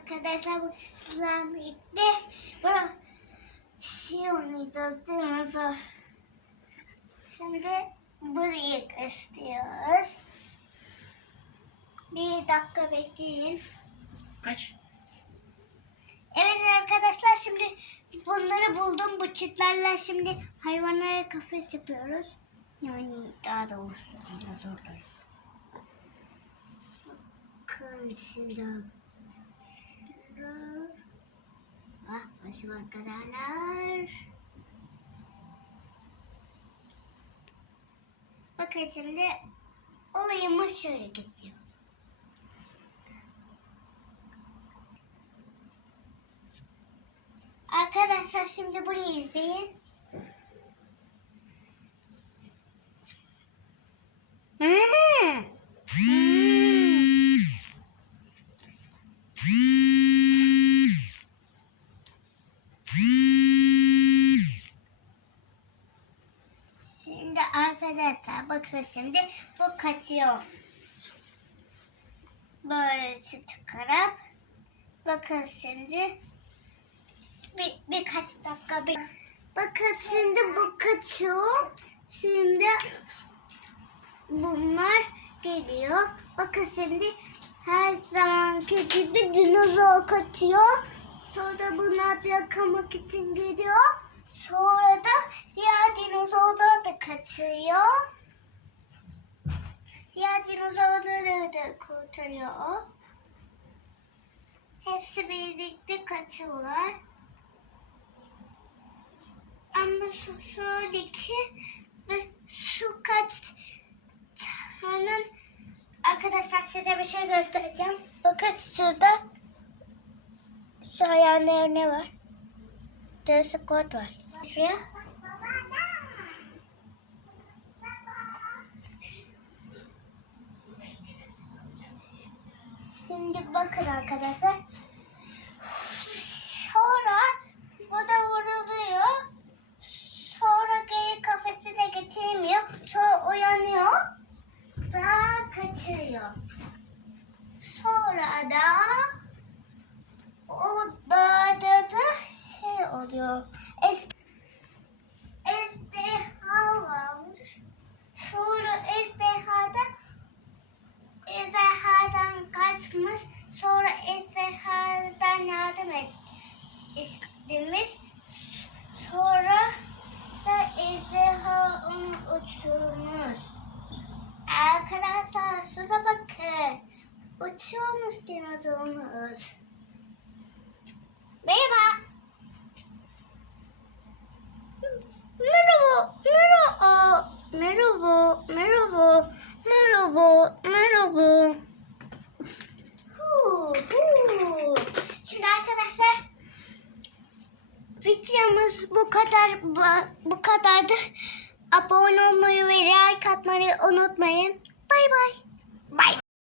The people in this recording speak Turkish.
arkadaşlar bu sizlerle birlikte böyle şey oynayacağız dinozor. Şimdi burayı istiyoruz. Bir dakika bekleyin. Kaç? Evet arkadaşlar şimdi bunları buldum. Bu çitlerle şimdi hayvanlara kafes yapıyoruz. Yani daha doğrusu dinozorlar. Bakın şimdi. Şurada. Ah başıma kadarlar. Bakın şimdi olayımız şöyle gidiyor. Arkadaşlar şimdi burayı izleyin. Hmm. Şimdi arkadaşlar bakın şimdi bu kaçıyor. Böyle çıkarıp bakın şimdi bir, birkaç dakika bir. Bakın şimdi bu kaçıyor. Şimdi bunlar geliyor. Bakın şimdi her zamanki gibi dinozor kaçıyor. Sonra bunlar da yakamak için geliyor. Sonra da diğer dinozorlar kaçıyor. Diğer dinozorları da kurtarıyor. Hepsi birlikte kaçıyorlar. Ama şu şuradaki şu kaç tane arkadaşlar size bir şey göstereceğim. Bakın şurada şu ayağında ne var? Dövüş kod var. Şuraya. Şimdi bakın arkadaşlar. Sonra bu da vuruluyor. Sonra geri kafesine getirmiyor. Sonra uyanıyor. Daha kaçıyor. Sonra da o dağda da şey oluyor. Kaçmış. Sonra ejderhadan yardım et istemiş. Sonra da ejderha onu uçurmuş. Arkadaşlar şuna bakın. Uçuyormuş dinozorumuz. Merhaba. Merhaba, merhaba, merhaba, merhaba, merhaba, merhaba. Hu, hu. Şimdi arkadaşlar videomuz bu kadar bu- kadardı. Abone olmayı ve like atmayı unutmayın. Bay bay. Bay.